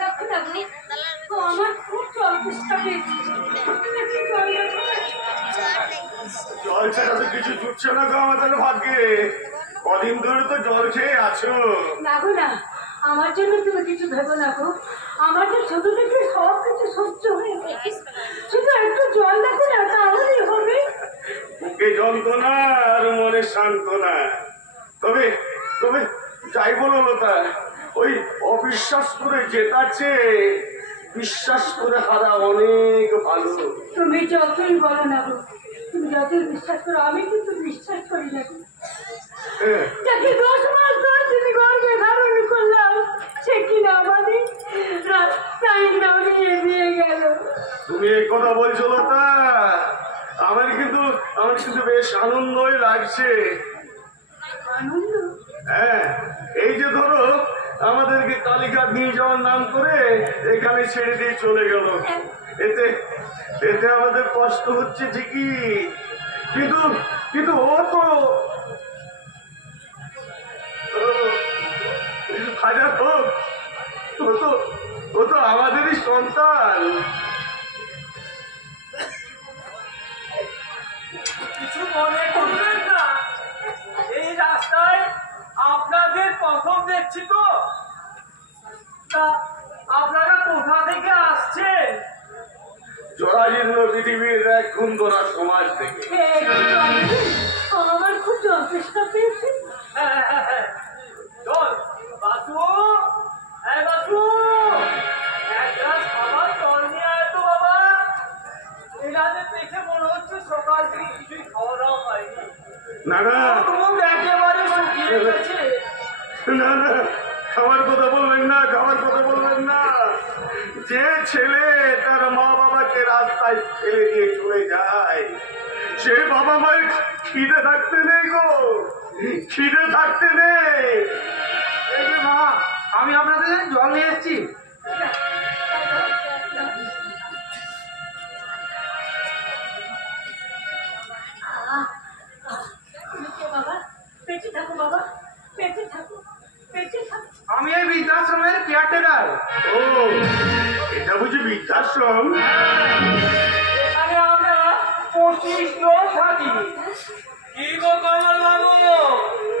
দেখো না গো, তো আমার খুব জল তেষ্টা পেয়েছে। একটু জল দেখো না। জল ছাড়া তো কিছু জুটছে না গো আমাদের ভাগ্যে। কদিন ধরে তো জল খেয়ে আছো। না গো না, আমার জন্য তুমি কিছু ভেবো না গো, আমার তো ছোট থেকে সব কিছু সহ্য হয়ে গেছে। শুধু একটু জল দেখো না, তাহলেই হবে। বুকে যন্ত্রণা আর মনে সান্ত্বনা। তবে তবে যাই বলো লতা, ওই অবিশ্বাস করে জেতার চেয়ে বিশ্বাস করে হারা অনেক ভালো। তুমি যতই বলো না গো, তুমি যতই বিশ্বাস করো, আমি কিন্তু বিশ্বাস করি না গো। যাকে 10 মাস ধরে তুমি গর্বে ধারণ করলাম, সে কিনা আমাদের রাস্তায় নামিয়ে দিয়ে গেল। তুমি এই কথা বলছো লতা, আমার কিন্তু বেশ আনন্দই লাগছে। আনন্দ? হ্যাঁ, এই যে ধরো আমাদেরকে কালীঘাট নিয়ে যাওয়ার নাম করে এখানে ছেড়ে দিয়ে চলে গেল। এতে এতে আমাদের কষ্ট হচ্ছে ঠিকই, কিন্তু কিন্তু হাজার হোক, ও তো আমাদেরই সন্তান। কিছু মনে করবেন না, এই রাস্তায় আপনাদের প্রথম দেখছি তো। তা আপনারা কোথা থেকে আসছেন? জরাজীর্ণ পৃথিবীর এক কুন্দরা সমাজ থেকে। আমার খুব যথেষ্ট পেয়েছে। চল বাসু, হ্যাঁ বাসু, এক গ্লাস খাবার জল নিয়ে আয় তো বাবা। এনাদের দেখে মনে হচ্ছে সকাল থেকে কিছুই খাওয়া দাওয়া হয়নি। না না মুখ একেবারে শুকিয়ে গেছে। না না, খাবার কথা বলবেন না, খাবার কথা বলবেন না। যে ছেলে তার মা বাবাকে রাস্তায় ফেলে দিয়ে চলে যায়, সে বাবা মায়ের খিদে থাকতে নেই গো, খিদে থাকতে নেই। এই যে মা, আমি আপনাদের জল নিয়ে এসেছি। বাবা বেঁচে থাকো, বাবা বেঁচে থাকো, বেঁচে থাকো। আমি এই বৃদ্ধাশ্রমের কেয়ারটেকার। ও, এটা বুঝি বৃদ্ধাশ্রম? এখানে আমরা 25 জন থাকি। কি গো কমল বাবু,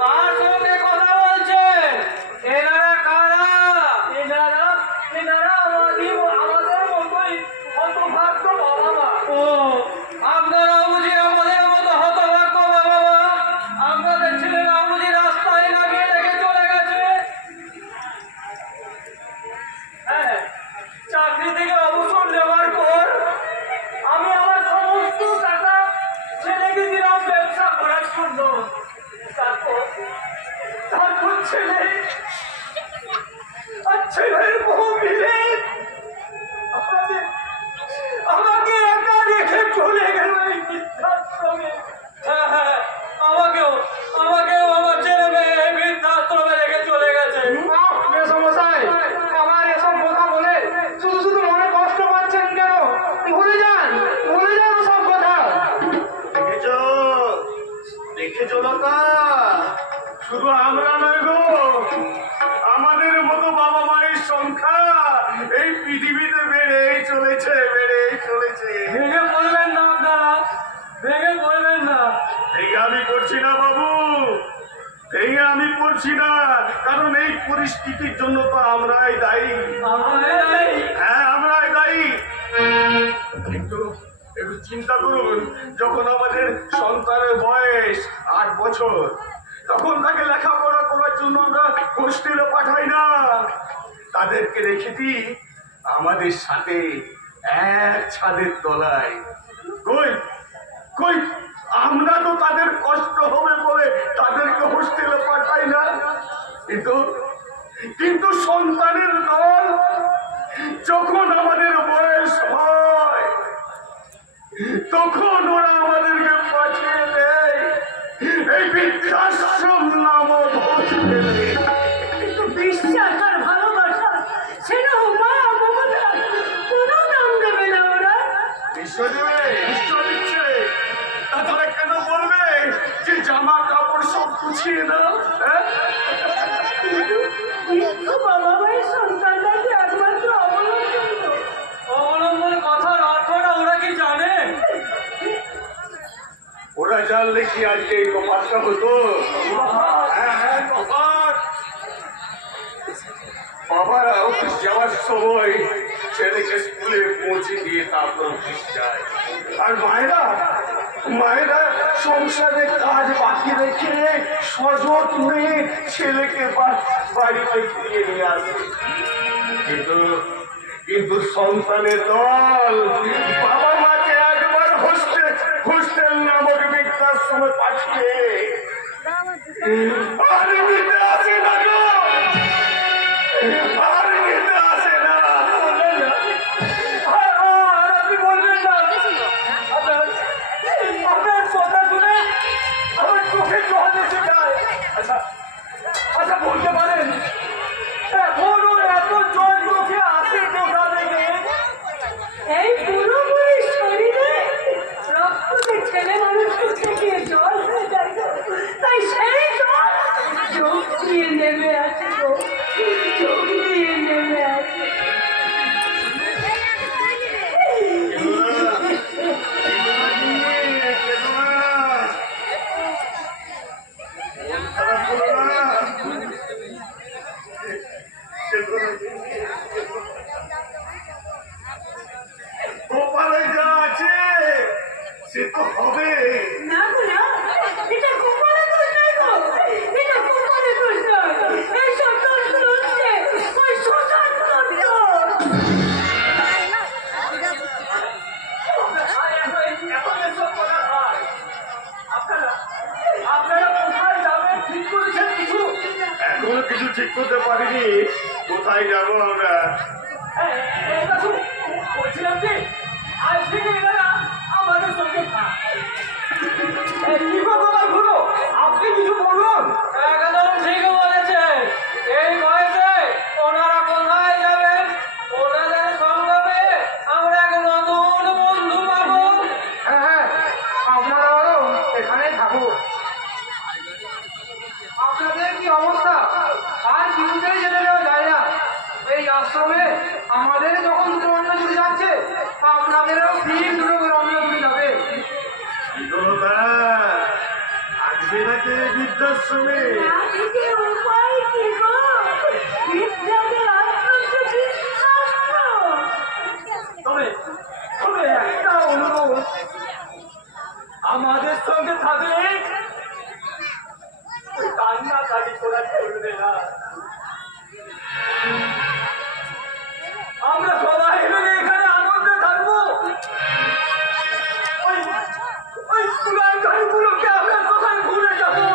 কার সঙ্গে কথা বলছেন? এনারা কারা? এনারা আমাদের মতোই হতভাগ্য বাবা মা। ও, আপনারা বুঝি আমাদের মতো হতভাগ্য বাবা মা? আপনাদের ছেলেরা বুঝি রাস্তায় নামিয়ে রেখে চলে গেছে? হ্যাঁ, চাকরি থেকে অবসর নেওয়ার পর আমি আমার সমস্ত টাকা ছেলেকে দিলাম ব্যবসা করার জন্য। তারপর ছেলে আর ছেলের বউ মিলে আমাকে একা রেখে চলে গেল এই বৃদ্ধাশ্রমে। হ্যাঁ, আমাকেও আমার ছেলে মেয়ে বৃদ্ধাশ্রমে রেখে চলে গেছে। মেসমশাই, আমার এসব কথা বলে শুধু শুধু মনে কষ্ট পাচ্ছেন কেন? ভুলে যান সব কথা। দেখেছো লতা, শুধু আমরা নয় গো, আমাদের মতো বাবা মায়ের সংখ্যা এই পৃথিবীতে বেড়েই চলেছে। ভেঙে পড়বেন না আপনারা, ভেঙে পড়বেন না। ভেঙে আমি করছি না বাবু, ভেঙে আমি পড়ছি না, কারণ এই পরিস্থিতির জন্য তো আমরাই দায়ী। হ্যাঁ, আমরাই দায়ী। একটু চিন্তা করুন, যখন আমাদের সন্তানের বয়স 8 বছর, তখন তাকে লেখাপড়া করার জন্য আমরা হোস্টেলে পাঠাই না, তাদেরকে রেখে দিই আমাদের সাথে এক ছাদের তলায়। কই আমরা তো তাদের কষ্ট হবে বলে তাদেরকে হোস্টেলে পাঠাই না, কিন্তু সন্তানের দল যখন আমাদের বয়স হয়, তখন ওরা আমাদেরকে পাঠিয়ে দেয় এই বৃদ্ধাশ্রম নামক হোস্টেলে। বিশ্বাস আর ভালোবাসা, স্নেহ, মায়া, মমতা কোনো দাম দেবে না ওরা। নিশ্চয় দিচ্ছে। তাহলে কেন বলবে যে জামা কাপড় সব গুছিয়ে দাও? কিন্তু বাবা মায়ের সন্তানটাকে একবার জানলে কি আজকে এই কপালটা হতো? হ্যাঁ হ্যাঁ কপাল। বাবারা অফিস যাওয়ার সময় ছেলেকে স্কুলে পৌঁছে দিয়ে তারপর অফিস যায়, আর মায়েরা মায়েরা সংসারে কাজ বাকি রেখে সযত্নে ছেলেকে বাড়িতে ফিরিয়ে নিয়ে আসে। কিন্তু সন্তানের দল বাবা মাকে একবার হোস্টেল নামক বৃদ্ধাশ্রমে পাঠিয়ে আর নিতে আসে না গো, আর নিতে আসে না। আপনি বলবেন না, আপনার কথা শুনে আমার চোখে জল এসে যায়। আচ্ছা বলতে পারেন এখনো এত জল চোখে আসে কোথা থেকে? এই পুরোপুরি শরীরে রক্তকে ছেলে মানুষ থেকে জল হয়ে যায় গো। তাই সেই জল চোখ দিয়ে নেমে আসে গো, চোখ দিয়ে নেমে আসে। কপালে যা আছে সে তো হবে। না গো না, এটা কপালে দোষ নয় গো, এটা কপালে দোষ নয়। এইসব দোষগুলো হচ্ছে ওই শোষণগুলোর দোষ। আপনারা কোথায় যাবেন ঠিক করেছেন কিছু? এখনো কিছু ঠিক করতে পারিনি, কোথায় যাবো আমরা। বলছিলাম যে আজ থেকে এনারা আমাদের সঙ্গে থাক। কি কথা হলো? আপনি কিছু বলুন। একদম ঠিক বলেছেন। এই বয়সে ওনারা কোথায় যাবেন? ওনাদের সঙ্গে পেয়ে আমরা এক নতুন বন্ধু পাবো। হ্যাঁ আপনারাও এখানেই থাকুন। আপনাদের কি অবস্থা? আর কিছুতেই যেতে দেওয়া যায় না। এই আশ্রমে আমাদের যখন দুটো অন্ন জুড়ে যাচ্ছে, আপনাদেরও ঠিক দুটো করে অন্ন জুড়ে যাবে। আসবে নাকি বৃদ্ধাশ্রমে? এদিকে উপায় কি গো? বিদ্যাদের আশ্রম তো বৃদ্ধাশ্রম। তবে একটা অনুরোধ, আমাদের সঙ্গে থাকলে ওই কান্নাকাটি করা চলবে না। আমরা সবাই মিলে এখানে আনন্দে থাকবো। ওই স্কুলের গাড়িগুলোকে আমরা সবাই ভুলে যাবো।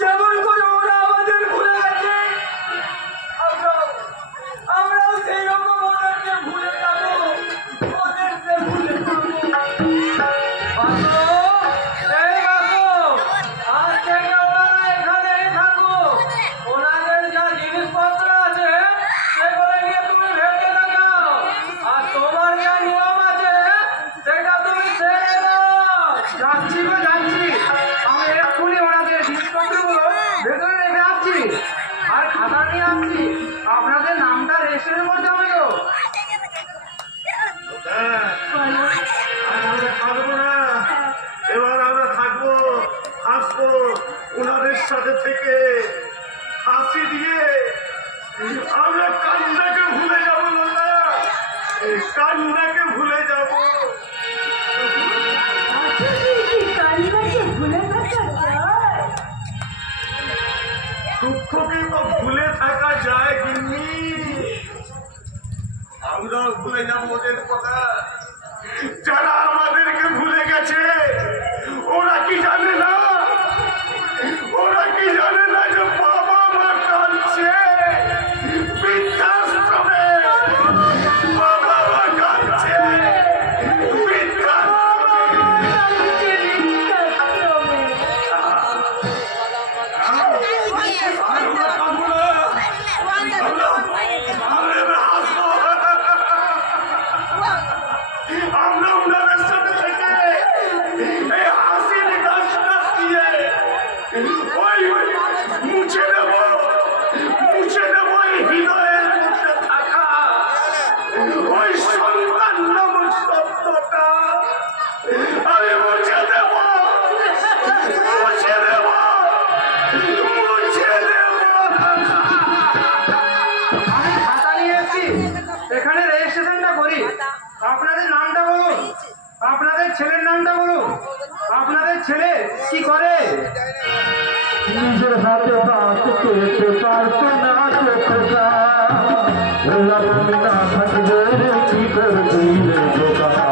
যেমন করে ওরা আমাদের ভুলে গেছে, আমরাও সেই রকম ওদেরকে ভুলে যাবো, ওদেরকে ভুলে যাবো। আজ থেকে ওরা এখানেই থাকো। ওনাদের যা জিনিসপত্র আছে সেগুলো নিয়ে তুমি ভেবে দেখাও, আর তোমার যা নিয়ম আছে সেটা তুমি ছেড়ে দাও। যাচ্ছি গো যাচ্ছি, আমি এক্ষুনি ওনাদের জিনিসপত্রগুলো ভেতরে রেখে আসছি, আর খাতা নিয়ে আসছি। আপনাদের নামটা রেজিস্টারের মধ্যে হবে তো? আমরা থাকবো না, এবার আমরা থাকবো, হাসবো ওনাদের সাথে থেকে, হাসি দিয়ে আমরা কান্নাকে ভুলে যাবো না, কান্নাকে ভুলে যাবো। আসলে কি কান্নাকে ভুলে থাকা যায়? দুঃখকে তো ভুলে থাকা যায় কিন্তু আমরাও ভুলে যাবো ওদের কথা। যারা আমাদেরকে ভুলে গেছে ওরা কি জানে না, ওরা কি জানে না যে বাবা মা কাঁদছে বৃদ্ধাশ্রমে, বাবা মা কাঁদছে বৃদ্ধাশ্রমে। ছেলের নামটা বলুন। আপনাদের ছেলে কি করে? নিজের হাতে বাস করতে পারতো না তো খোকা, বললাম আমি না থাকবে রে কি করবি রে খোকা।